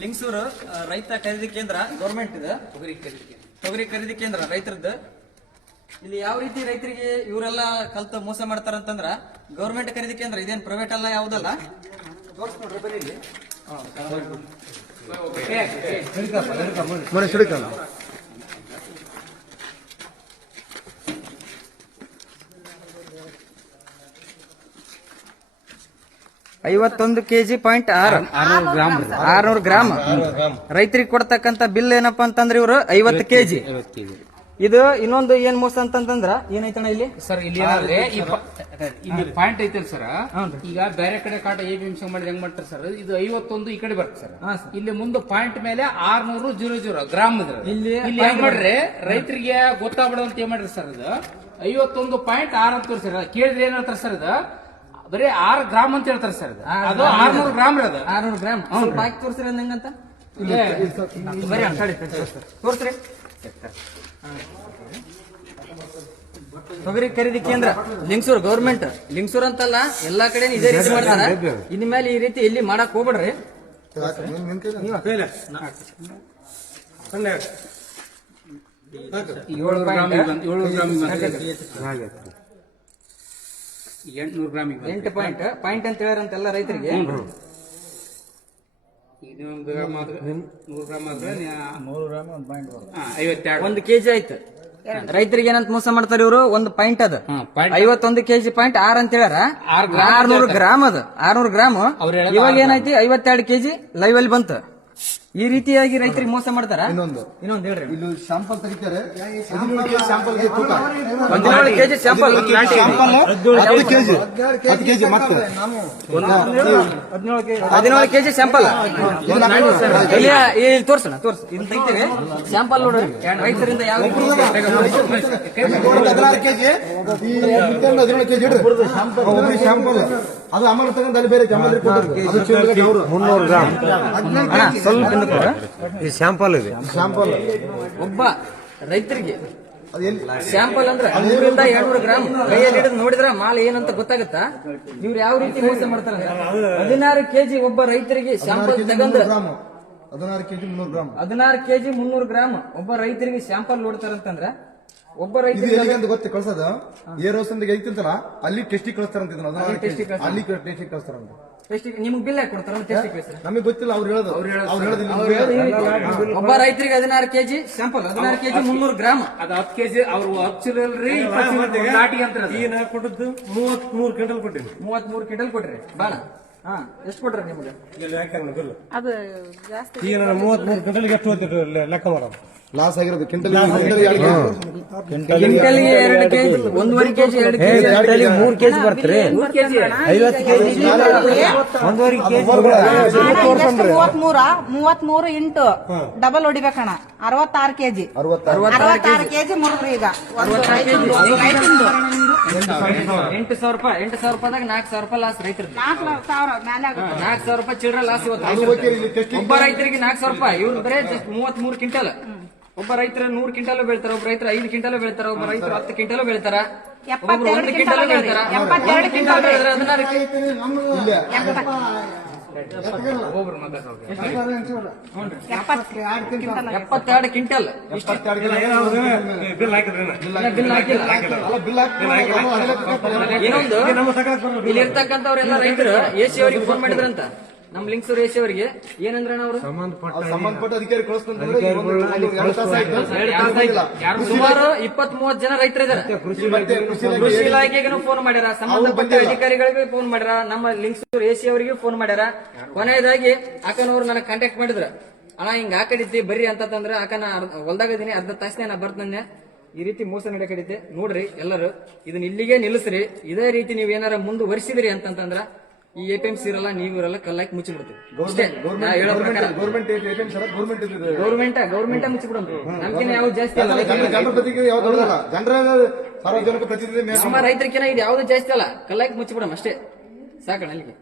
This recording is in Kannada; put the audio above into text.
ಲಿಂಗಸೂರು ರೈತ ಖರೀದಿ ಕೇಂದ್ರ ಗೌರ್ಮೆಂಟ್ ಇದೆ. ತೊಗರಿ ಖರೀದಿ ಕೇಂದ್ರ ರೈತರದ್ದು. ಇಲ್ಲಿ ಯಾವ ರೀತಿ ರೈತರಿಗೆ ಇವರೆಲ್ಲ ಕಲ್ತು ಮೋಸ ಮಾಡ್ತಾರಂತಂದ್ರ ಗೌರ್ಮೆಂಟ್ ಖರೀದಿ ಕೇಂದ್ರ ಇದೇನ್ ಪ್ರೈವೇಟ್ ಅಲ್ಲ, ಯಾವುದಲ್ಲ. ತೋರಿಸ್ಕೊಡ್ರಿ ಬರೀ ಇಲ್ಲಿ. 51 kg ಪಾಯಿಂಟ್ 600 ಗ್ರಾಮ್ ರೈತರಿಗೆ ಕೊಡ್ತಕ್ಕಂತ ಬಿಲ್ ಏನಪ್ಪಾ ಅಂತಂದ್ರೆ ಇವರು 50 kg. ಇದು ಇನ್ನೊಂದು ಏನ್ ಮೋಸ ಅಂತಂದ್ರ ಏನೈತಣ್ಣ ಇಲ್ಲಿ ಸರ್, ಇಲ್ಲಿ ಇಲ್ಲಿ ಪಾಯಿಂಟ್ ಐತಲ್ ಸರ್. ಈಗ ಬೇರೆ ಕಡೆ ಕಾಟ APMC ಮಾಡಿದ್ರೆ ಹೆಂಗ್ ಮಾಡ್ತಾರೆ ಸರ್, ಇದು 51 ಈ ಕಡೆ ಬರುತ್ತೆ ಸರ್. ಇಲ್ಲಿ ಮುಂದೆ ಪಾಯಿಂಟ್ ಮೇಲೆ 600 ಗ್ರಾಮ್ ಇದ್ರ. ಇಲ್ಲಿ ಹೆಂಗ್ ಮಾಡ್ರಿ ರೈತರಿಗೆ ಗೊತ್ತಾಗ್ಬಿಡೋಂತ ಏನ್ ಮಾಡ್ರಿ ಸರ್, ಇದು 51.6 ಅಂತ ತೋರಿಸ್ರಿ. ಕೇಳಿದ್ರೆ ಏನ್ ಹೇಳ್ತಾರೆ ಸರ್, ಇದು ಬರೀ 6 ಗ್ರಾಮ್ ಅಂತ ಹೇಳ್ತಾರೆ ಸರ್. ಅದು 600 ಗ್ರಾಮ್ ಇರೋದು. 600 ಗ್ರಾಮ್ ಬಾಕಿ ತೋರಿಸ್ರಿ ಹೆಂಗಂತ ತೋರಿಸ್ರಿ. ತೊಗರಿ ಖರೀದಿ ಕೇಂದ್ರ ಲಿಂಗಸೂರು ಗೌರ್ಮೆಂಟ್. ಲಿಂಗಸೂರು ಅಂತಲ್ಲ, ಎಲ್ಲಾ ಕಡೆ ಇದೇ ರೀತಿ ಮಾಡ್ತಾರ. ಇನ್ ಮೇಲೆ ಈ ರೀತಿ ಎಲ್ಲಿ ಮಾಡಕ್ ಹೋಗ್ಬೇಡ್ರಿ. 800 ಗ್ರಾಮ್ 8 ಪಾಯಿಂಟ್ ಅಂತ ಹೇಳ್ಯಾರಂತೆಲ್ಲ ರೈತರಿಗೆ. 100 ಗ್ರಾಮ್ ಆದ್ರೆ 52 1 kg ಆಯ್ತು. ರೈತರಿಗೆ ಏನಂತ ಮೋಸ ಮಾಡ್ತಾರೆ ಇವರು, ಒಂದು ಪಾಯಿಂಟ್ ಅದ 51 kg ಪಾಯಿಂಟ್ 6 ಅಂತ ಹೇಳ್ಯಾರ. 600 ಗ್ರಾಮ್ ಅದ 600 ಗ್ರಾಮ್. ಇವಾಗ ಏನಾಯ್ತಿ 52 kg ಲೈವ್ ಅಲ್ಲಿ ಬಂತು. ಈ ರೀತಿಯಾಗಿ ರೈತರಿಗೆ ಮೋಸ ಮಾಡ್ತಾರ. ಇನ್ನೊಂದು ಹೇಳ್ರಿ, ಇಲ್ಲಿ ಶಾಂಪಲ್ ತೆಗಿತಾರೆ. 17 kg ಸ್ಯಾಂಪಲ್ 10 kg ಸ್ಯಾಂಪಲ್ ಇಲ್ಲಿ ತೋರ್ಸೋಣ. ಇಲ್ಲಿ ತೆಗಿತೇವೆ ಸ್ಯಾಂಪಲ್ ನೋಡ್ರಿ ರೈತರಿಂದ ಯಾವ 16 kg ಶಾಂಪಲ್. ಅದು ಅಮಲ್ ತಗೊಂಡು ಅಲ್ಲಿ ಬೇರೆ 300 ಗ್ರಾಮ್ ಸ್ವಲ್ಪ ಈ ಶಾಂಪಲ್ ಇದೆ. ಶಾಂಪಲ್ ಒಬ್ಬ ರೈತರಿಗೆ ಸ್ಯಾಂಪಲ್ ಅಂದ್ರೆ 100-200 ಗ್ರಾಮ್ ಕೈಯಲ್ಲಿ ಹಿಡಿದು ನೋಡಿದ್ರ ಮಾಲ್ ಏನಂತ ಗೊತ್ತಾಗುತ್ತಾ. ಇವ್ರು ಯಾವ ರೀತಿ ಮೋಸ ಮಾಡ್ತಾರ. 16 kg ಒಬ್ಬ ರೈತರಿಗೆ ಸ್ಯಾಂಪಲ್ ತಗೊಂಡ್ರ 16 kg 300 ಗ್ರಾಮ್ 16 kg 300 ಗ್ರಾಮ್ ಒಬ್ಬ ರೈತರಿಗೆ ಸ್ಯಾಂಪಲ್ ನೋಡ್ತಾರಂತಂದ್ರ ಒಬ್ಬ ರೈತರಿಗೆ ಗೊತ್ತ ಕಳ್ಸದ ಏರೋಸ್ ಅಂತ ಐತಿಂತಲ್ಲ, ಅಲ್ಲಿ ಟೆಸ್ಟಿಗೆ ಕಳಿಸ್ತಾರಂತ. ಅಲ್ಲಿ ಟೆಸ್ಟಿಗೆ ಕಳಿಸ್ತಾರಂತ. ನಿಮ್ಗೆ ಬಿಲ್ ಹಾಕಿ ಕೊಡ್ತಾರ ನಮಗೆ ಗೊತ್ತಿಲ್ಲ. ಅವ್ರು ಹೇಳೋದು ಒಬ್ಬ ರೈತರಿಗೆ 16 kg ಸ್ಯಾಂಪಲ್ 16 kg 300 ಗ್ರಾಮ್ ಅದು 10 kg ಅವ್ರು ಹಚ್ಚಿರಲ್ರಿ. ನಾಟಿ ಅಂತ ಕೊಟ್ಟದ್ದು 33 ಕ್ವಿಂಟಲ್ ಕೊಟ್ಟಿರಿ. 33 ಕ್ವಿಂಟಲ್ ಕೊಟ್ರಿ. ಬಾಳ ಎಷ್ಟು ಕೊಟ್ರಿ ನಿಮ್ಗೆ? ಅದು ಜಾಸ್ತಿ 33 ಕ್ವಿಂಟಲ್ಗೆ ಎಷ್ಟು ಲೆಕ್ಕ ಮಾಡೋದು. ಲಾಸ್ ಆಗಿರೋದು ಕ್ವಿಂಟಲ್ ಕ್ವಿಂಟಲ್ಗೆ 2 kg 1.5 kg 2 kg 3 kg ಬರ್ತ್ರಿ. 50 kg 1.5 kg 33 ಇಂಟು ಡಬಲ್ ಹೊಡಿಬೇಕಣ್ಣ. 66 kg 66 kg ಮುರಿದ್ರಿ. ಈಗ 8,000 ರೂಪಾಯಿ 8,000 ರೂಪಾಯಿದಾಗ 4,000 ರೂಪಾಯಿ ಲಾಸ್ ರೈತರಿಗೆ. 4,000 ಮೇಲೆ ಆಗುತ್ತೆ. 4,000 ರೂಪಾಯಿ ಚಿಲ್ಲರೆ ಲಾಸ್ ಇವತ್ತು. ಒಬ್ಬ ರೈತರಿಗೆ 4,000 ರೂಪಾಯಿ. ಇವ್ರು ಬರೇ 33 ಕ್ವಿಂಟಲ್. ಒಬ್ಬ ರೈತರ 100 ಕ್ವಿಂಟಲ್ ಬೆಳಿತಾರ, ಒಬ್ಬ ರೈತರ 5 ಕ್ವಿಂಟಲ್ ಬೆಳಿತಾರ, ಒಬ್ಬ ರೈತರ 10 ಕ್ವಿಂಟಲ್ ಬೆಳಿತಾರ, 1 ಕ್ವಿಂಟಲ್ ಬೆಳಿತಾರ. 72 ಕ್ವಿಂಟಲ್ ಬೆಳೆದ್ರೆ 16 72 ಕ್ವಿಂಟಲ್. ಇನ್ನೊಂದು ಇಲ್ಲಿ ಇರ್ತಕ್ಕಂಥವ್ರೆಲ್ಲ ರೈತರು AC ಅವರಿಗೆ ಫೋನ್ ಮಾಡಿದ್ರಂತ. ನಮ್ ಲಿಂಗಸೂರು AC ಅವರಿಗೆ ಏನಂದ್ರ ಅವರು ಸಂಬಂಧಪಟ್ಟ ಅಧಿಕಾರಿ ಸುಮಾರು 20-30 ಜನ ರೈತರಿದ್ದಾರೆ. ಕೃಷಿ ಇಲಾಖೆಗೂ ಫೋನ್ ಮಾಡ್ಯಾರ, ಸಂಬಂಧಪಟ್ಟ ಅಧಿಕಾರಿಗಳಿಗೆ ಫೋನ್ ಮಾಡ್ಯಾರ, ನಮ್ಮ ಲಿಂಗಸೂರು AC ಅವರಿಗೆ ಫೋನ್ ಮಾಡ್ಯಾರ. ಕೊನೆಯದಾಗಿ ಅಕ್ಕನವ್ರು ನನಗೆ ಕಾಂಟ್ಯಾಕ್ಟ್ ಮಾಡಿದ್ರ, ಅಣ್ಣ ಹಿಂಗ ಹಾಕಡಿದ್ದಿ ಬರ್ರಿ ಅಂತಂದ್ರ ಅಕ್ಕನ ಹೊಲ್ದಾಗದೀನಿ, ಅರ್ಧ ತಾಸನೇ ನಾ ಬರ್ತಂದೆ. ಈ ರೀತಿ ಮೋಸ ನಡೆಕಡಿದ್ದೆ. ನೋಡ್ರಿ ಎಲ್ಲರೂ ಇದನ್ನ ಇಲ್ಲಿಗೆ ನಿಲ್ಲಿಸ್ರಿ. ಇದೇ ರೀತಿ ನೀವ್ ಏನಾರ ಮುಂದುವರಿಸಿದ್ರಿ ಅಂತಂದ್ರ ಈ APMC ಇರಲ್ಲ, ನೀವು ಇರಲ್ಲ, ಕಲ್ಲಾಕಿ ಮುಚ್ಚಿಬಿಡ್ತೀವಿ. ಗೌರ್ಮೆಂಟ್ ಮುಚ್ಚಿಬಿಡೋದು. ನಮ್ಗಿನ ಯಾವ ಜಾಸ್ತಿ ಅಲ್ಲ, ನಮ್ಮ ರೈತರಿಗಿನ ಇದು ಯಾವ್ದು ಜಾಸ್ತಿ ಅಲ್ಲ. ಕಲ್ಲಾಕಿ ಮುಚ್ಚಿಬಿಡಮ್ ಅಷ್ಟೇ, ಸಾಕಣ ಅಲ್ಲಿಗೆ.